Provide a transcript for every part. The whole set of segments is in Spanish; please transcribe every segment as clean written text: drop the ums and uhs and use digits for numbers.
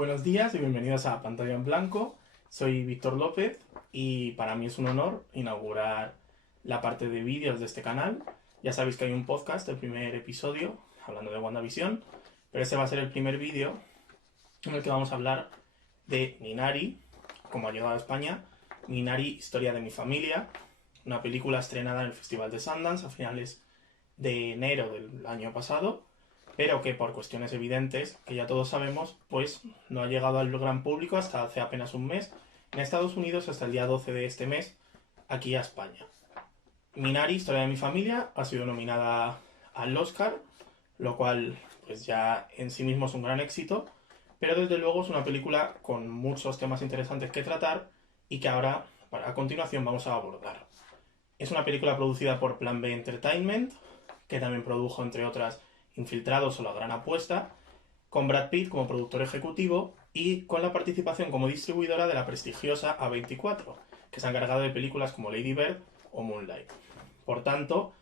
Buenos días y bienvenidos a Pantalla en Blanco. Soy Víctor López y para mí es un honor inaugurar la parte de vídeos de este canal. Ya sabéis que hay un podcast, el primer episodio, hablando de WandaVision, pero este va a ser el primer vídeo en el que vamos a hablar de Minari, como ha llegado a España, Minari, Historia de mi familia, una película estrenada en el Festival de Sundance a finales de enero del año pasado, pero que por cuestiones evidentes, que ya todos sabemos, pues no ha llegado al gran público hasta hace apenas un mes, en Estados Unidos hasta el día 12 de este mes, aquí a España. Minari, Historia de mi familia, ha sido nominada al Oscar, lo cual pues ya en sí mismo es un gran éxito, pero desde luego es una película con muchos temas interesantes que tratar y que ahora, a continuación, vamos a abordar. Es una película producida por Plan B Entertainment, que también produjo, entre otras, Infiltrados o La Gran Apuesta, con Brad Pitt como productor ejecutivo y con la participación como distribuidora de la prestigiosa A24, que se ha encargado de películas como Lady Bird o Moonlight. Por tanto,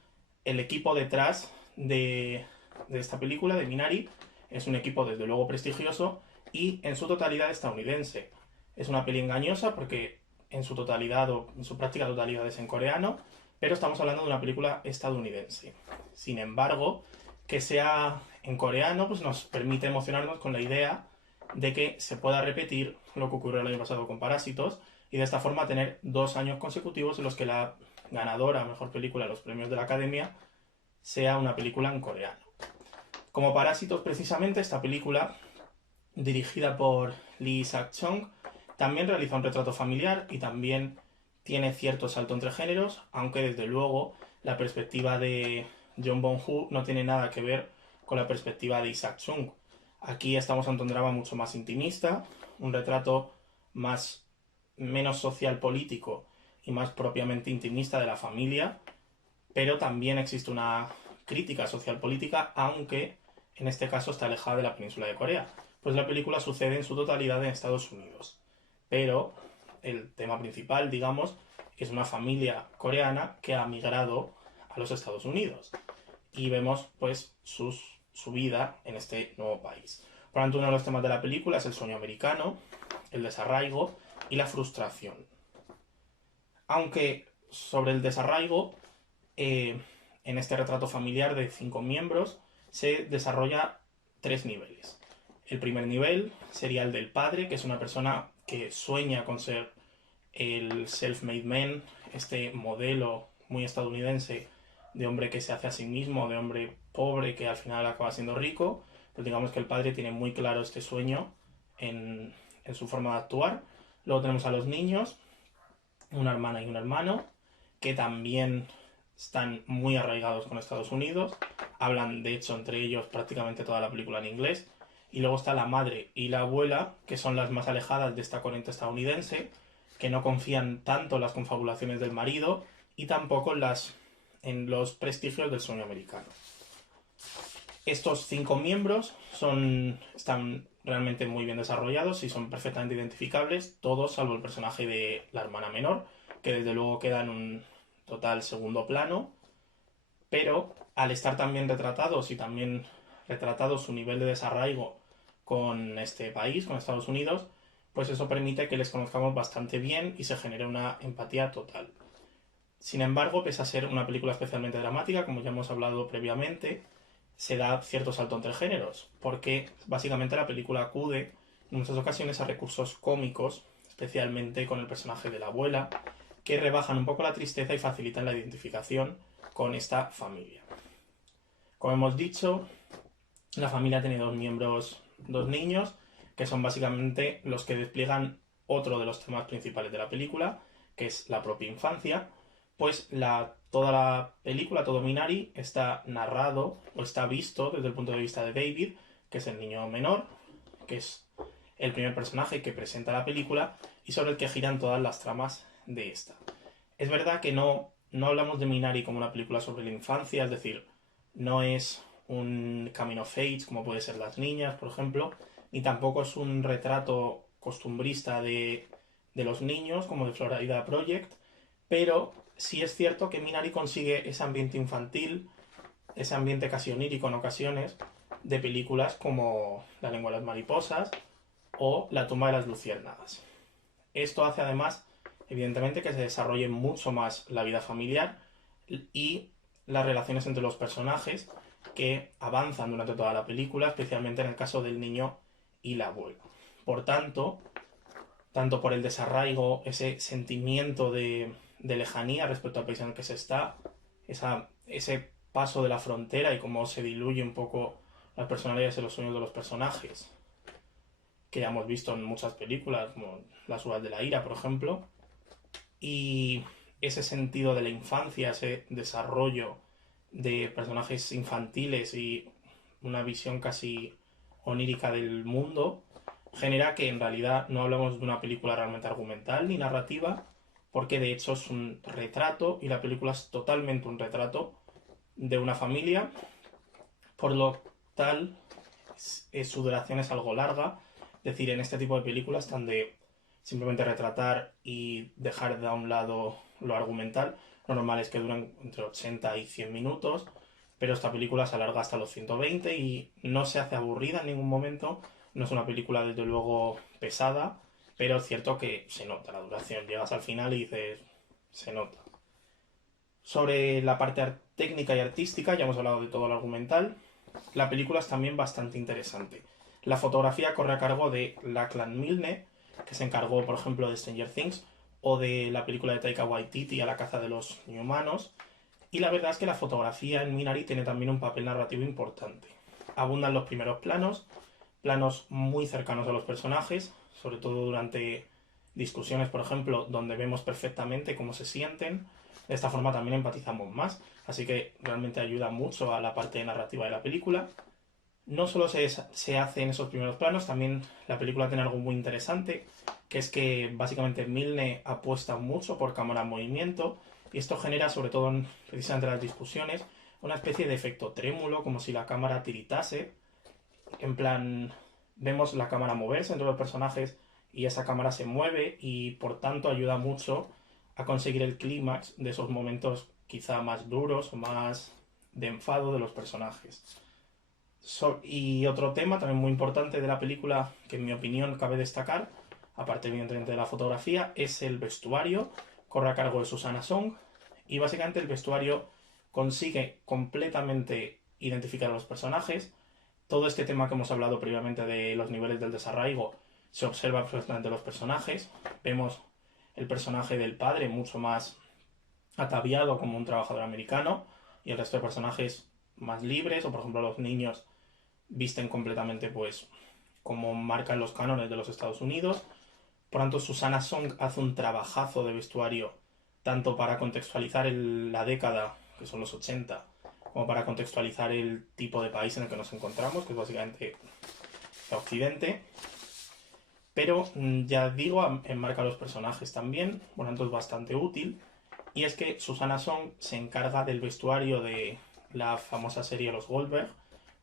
el equipo detrás de esta película, de Minari, es un equipo desde luego prestigioso y en su totalidad estadounidense. Es una peli engañosa porque en su totalidad o en su práctica totalidad es en coreano, pero estamos hablando de una película estadounidense. Sin embargo, que sea en coreano pues nos permite emocionarnos con la idea de que se pueda repetir lo que ocurrió el año pasado con Parásitos y de esta forma tener 2 años consecutivos en los que la ganadora a mejor película de los premios de la Academia sea una película en coreano. Como Parásitos, precisamente, esta película, dirigida por Lee Isaac-chung, también realiza un retrato familiar y también tiene cierto salto entre géneros, aunque desde luego la perspectiva de John Bong-ho no tiene nada que ver con la perspectiva de Isaac-chung. Aquí estamos ante un drama mucho más intimista, un retrato menos social político y más propiamente intimista de la familia, pero también existe una crítica social política, aunque en este caso está alejada de la península de Corea, pues la película sucede en su totalidad en Estados Unidos. Pero el tema principal, digamos, es una familia coreana que ha migrado a los Estados Unidos y vemos pues su vida en este nuevo país. Por lo tanto, uno de los temas de la película es el sueño americano, el desarraigo y la frustración. Aunque sobre el desarraigo, en este retrato familiar de 5 miembros se desarrolla 3 niveles. El primer nivel sería el del padre, que es una persona que sueña con ser el self-made man, este modelo muy estadounidense de hombre que se hace a sí mismo, de hombre pobre que al final acaba siendo rico. Pues digamos que el padre tiene muy claro este sueño en su forma de actuar. Luego tenemos a los niños, una hermana y un hermano, que también están muy arraigados con Estados Unidos. Hablan, de hecho, entre ellos prácticamente toda la película en inglés. Y luego está la madre y la abuela, que son las más alejadas de esta corriente estadounidense, que no confían tanto en las confabulaciones del marido y tampoco en los prestigios del sueño americano. Estos 5 miembros están realmente muy bien desarrollados y son perfectamente identificables, todos salvo el personaje de la hermana menor, que desde luego queda en un total segundo plano, pero al estar también retratados y también retratado su nivel de desarraigo con este país, con Estados Unidos, pues eso permite que les conozcamos bastante bien y se genere una empatía total. Sin embargo, pese a ser una película especialmente dramática, como ya hemos hablado previamente, se da cierto salto entre géneros, porque básicamente la película acude en muchas ocasiones a recursos cómicos, especialmente con el personaje de la abuela, que rebajan un poco la tristeza y facilitan la identificación con esta familia. Como hemos dicho, la familia tiene 2 miembros, 2 niños, que son básicamente los que despliegan otro de los temas principales de la película, que es la propia infancia. Pues toda la película, todo Minari, está narrado o está visto desde el punto de vista de David, que es el niño menor, que es el primer personaje que presenta la película y sobre el que giran todas las tramas de esta. Es verdad que no hablamos de Minari como una película sobre la infancia, es decir, no es un coming of age como puede ser Las Niñas, por ejemplo, ni tampoco es un retrato costumbrista de los niños como de Florida Project, pero sí es cierto que Minari consigue ese ambiente infantil, ese ambiente casi onírico en ocasiones, de películas como La lengua de las mariposas o La tumba de las luciérnagas. Esto hace además, evidentemente, que se desarrolle mucho más la vida familiar y las relaciones entre los personajes que avanzan durante toda la película, especialmente en el caso del niño y la abuela. Por tanto, tanto por el desarraigo, ese sentimiento de lejanía respecto al país en el que se está, ese paso de la frontera y cómo se diluye un poco las personalidades y los sueños de los personajes, que ya hemos visto en muchas películas, como Las uvas de la ira, por ejemplo, y ese sentido de la infancia, ese desarrollo de personajes infantiles y una visión casi onírica del mundo, genera que en realidad no hablamos de una película realmente argumental ni narrativa, porque de hecho es un retrato y la película es totalmente un retrato de una familia, por lo tal su duración es algo larga. Es decir, en este tipo de películas tan de simplemente retratar y dejar de un lado lo argumental, lo normal es que duren entre 80 y 100 minutos, pero esta película se alarga hasta los 120 y no se hace aburrida en ningún momento. No es una película desde luego pesada, pero es cierto que se nota la duración. Llegas al final y dices, se nota. Sobre la parte técnica y artística, ya hemos hablado de todo lo argumental. La película es también bastante interesante. La fotografía corre a cargo de Lachlan Milne, que se encargó, por ejemplo, de Stranger Things o de la película de Taika Waititi, A la caza de los inhumanos. Y la verdad es que la fotografía en Minari tiene también un papel narrativo importante. Abundan los primeros planos, planos muy cercanos a los personajes, sobre todo durante discusiones, por ejemplo, donde vemos perfectamente cómo se sienten. De esta forma también empatizamos más, así que realmente ayuda mucho a la parte narrativa de la película. No solo se hace en esos primeros planos, también la película tiene algo muy interesante, que es que básicamente Milne apuesta mucho por cámara en movimiento, y esto genera, sobre todo precisamente en las discusiones, una especie de efecto trémulo, como si la cámara tiritase. En plan, vemos la cámara moverse entre los personajes y esa cámara se mueve y por tanto ayuda mucho a conseguir el clímax de esos momentos quizá más duros o más de enfado de los personajes. Y otro tema también muy importante de la película, que en mi opinión cabe destacar, aparte evidentemente de la fotografía, es el vestuario. Corre a cargo de Susana Song y básicamente el vestuario consigue completamente identificar a los personajes. Todo este tema que hemos hablado previamente de los niveles del desarraigo se observa perfectamente en los personajes. Vemos el personaje del padre mucho más ataviado como un trabajador americano y el resto de personajes más libres, o por ejemplo los niños visten completamente pues como marcan los cánones de los Estados Unidos. Por tanto, Susana Song hace un trabajazo de vestuario tanto para contextualizar la década, que son los 80, como para contextualizar el tipo de país en el que nos encontramos, que es básicamente Occidente. Pero ya digo, enmarca a los personajes también, por lo tanto es bastante útil. Y es que Susana Song se encarga del vestuario de la famosa serie Los Goldberg,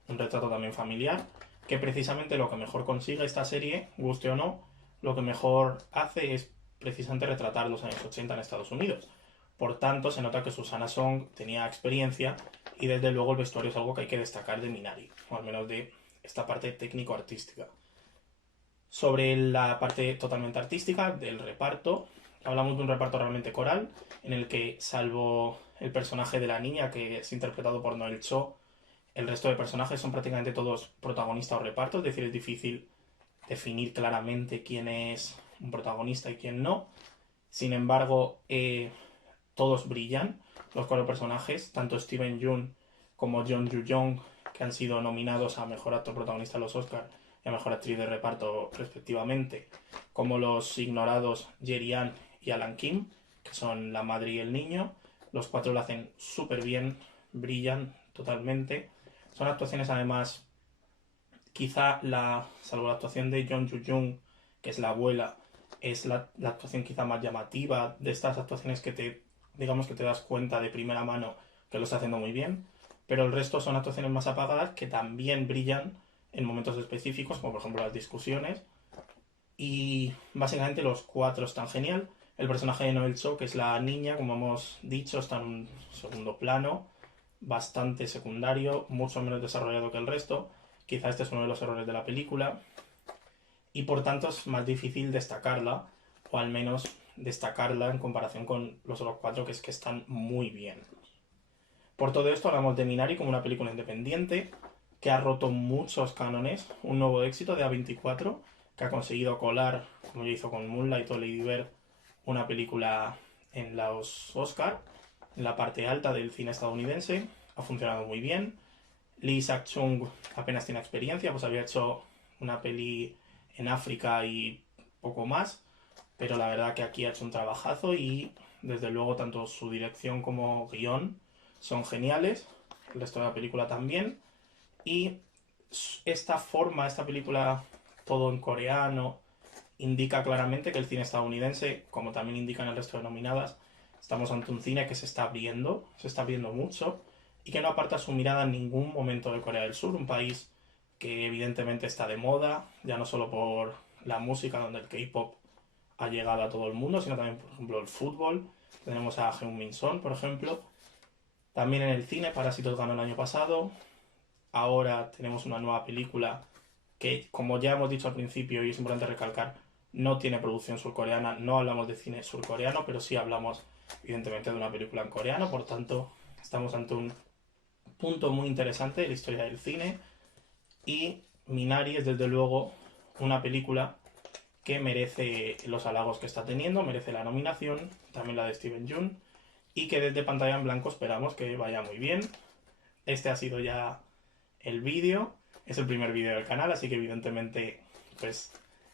un retrato también familiar, que precisamente lo que mejor consigue esta serie, guste o no, lo que mejor hace es precisamente retratar los años 80 en Estados Unidos. Por tanto, se nota que Susana Song tenía experiencia y desde luego el vestuario es algo que hay que destacar de Minari, o al menos de esta parte técnico-artística. Sobre la parte totalmente artística del reparto, hablamos de un reparto realmente coral, en el que, salvo el personaje de la niña, que es interpretado por Noel Cho, el resto de personajes son prácticamente todos protagonistas o repartos, es decir, es difícil definir claramente quién es un protagonista y quién no. Sin embargo, todos brillan, los cuatro personajes, tanto Steven Yeun como Jeon Ju-young, que han sido nominados a Mejor Actor Protagonista en los Oscars y a Mejor Actriz de Reparto respectivamente, como los ignorados Jerry An y Alan Kim, que son la madre y el niño. Los cuatro lo hacen súper bien, brillan totalmente. Son actuaciones además, quizá salvo la actuación de Jeon Ju-young, que es la abuela, es la actuación quizá más llamativa de estas actuaciones que digamos que te das cuenta de primera mano que lo está haciendo muy bien, pero el resto son actuaciones más apagadas que también brillan en momentos específicos, como por ejemplo las discusiones, y básicamente los cuatro están genial. El personaje de Noel Cho, que es la niña, como hemos dicho, está en un segundo plano, bastante secundario, mucho menos desarrollado que el resto. Quizá este es uno de los errores de la película. y por tanto es más difícil destacarla, o al menos destacarla en comparación con los otros 4 que es que están muy bien. Por todo esto hablamos de Minari como una película independiente que ha roto muchos cánones, un nuevo éxito de A24 que ha conseguido colar, como ya hizo con Moonlight o Lady Bird, una película en los Oscar, en la parte alta del cine estadounidense. Ha funcionado muy bien. Lee Isaac-Chung apenas tiene experiencia, pues había hecho una peli en África y poco más, pero la verdad que aquí ha hecho un trabajazo y desde luego tanto su dirección como guión son geniales, el resto de la película también, y esta película todo en coreano, indica claramente que el cine estadounidense, como también indican el resto de nominadas, estamos ante un cine que se está abriendo mucho y que no aparta su mirada en ningún momento de Corea del Sur, un país que evidentemente está de moda, ya no solo por la música, donde el K-pop ha llegado a todo el mundo, sino también, por ejemplo, el fútbol. Tenemos a Heung-min Son, por ejemplo. También en el cine, Parásitos ganó el año pasado. Ahora tenemos una nueva película que, como ya hemos dicho al principio y es importante recalcar, no tiene producción surcoreana, no hablamos de cine surcoreano, pero sí hablamos evidentemente de una película en coreano, por tanto estamos ante un punto muy interesante de la historia del cine y Minari es desde luego una película que merece los halagos que está teniendo, merece la nominación, también la de Steven Yeun, y que desde Pantalla en Blanco esperamos que vaya muy bien. Este ha sido ya el vídeo, es el primer vídeo del canal, así que evidentemente, pues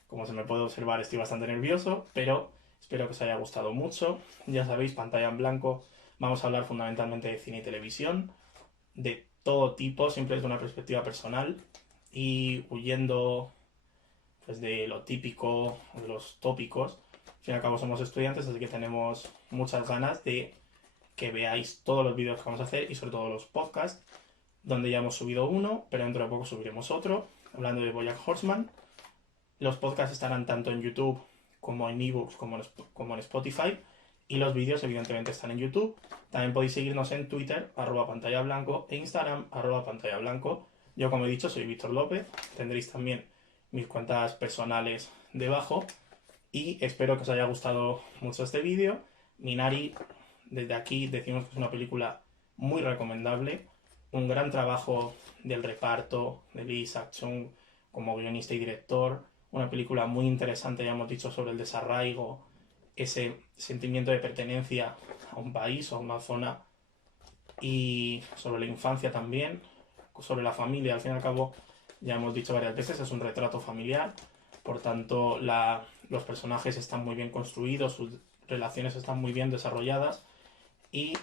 como se me puede observar, estoy bastante nervioso, pero espero que os haya gustado mucho. Ya sabéis, Pantalla en Blanco, vamos a hablar fundamentalmente de cine y televisión, de todo tipo, siempre desde una perspectiva personal y huyendo pues de lo típico, de los tópicos. Al fin y al cabo somos estudiantes, así que tenemos muchas ganas de que veáis todos los vídeos que vamos a hacer y sobre todo los podcasts, donde ya hemos subido uno, pero dentro de poco subiremos otro, hablando de BoJack Horseman. Los podcasts estarán tanto en YouTube como en ebooks como en Spotify, y los vídeos evidentemente están en YouTube. También podéis seguirnos en Twitter, @pantallablanco, e Instagram, @pantallablanco. Yo, como he dicho, soy Víctor López. Tendréis también mis cuentas personales debajo y espero que os haya gustado mucho este vídeo. Minari, desde aquí decimos que es una película muy recomendable, un gran trabajo del reparto de Lee Isaac-Chung como guionista y director, una película muy interesante, ya hemos dicho, sobre el desarraigo, ese sentimiento de pertenencia a un país o a una zona, y sobre la infancia también, sobre la familia. Al fin y al cabo, ya hemos dicho varias veces, es un retrato familiar, por tanto los personajes están muy bien construidos, sus relaciones están muy bien desarrolladas y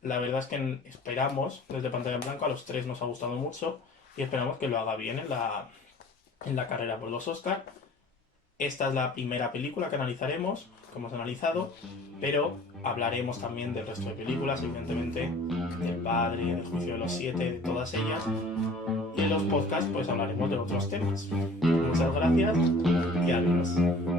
la verdad es que esperamos, desde Pantalla en Blanco, a los 3 nos ha gustado mucho y esperamos que lo haga bien en la carrera por los Oscar. Esta es la primera película que analizaremos, que hemos analizado, pero hablaremos también del resto de películas, evidentemente, del Padre, del Juicio de los 7, de todas ellas. Y en los podcasts pues hablaremos de otros temas. Muchas gracias y adiós.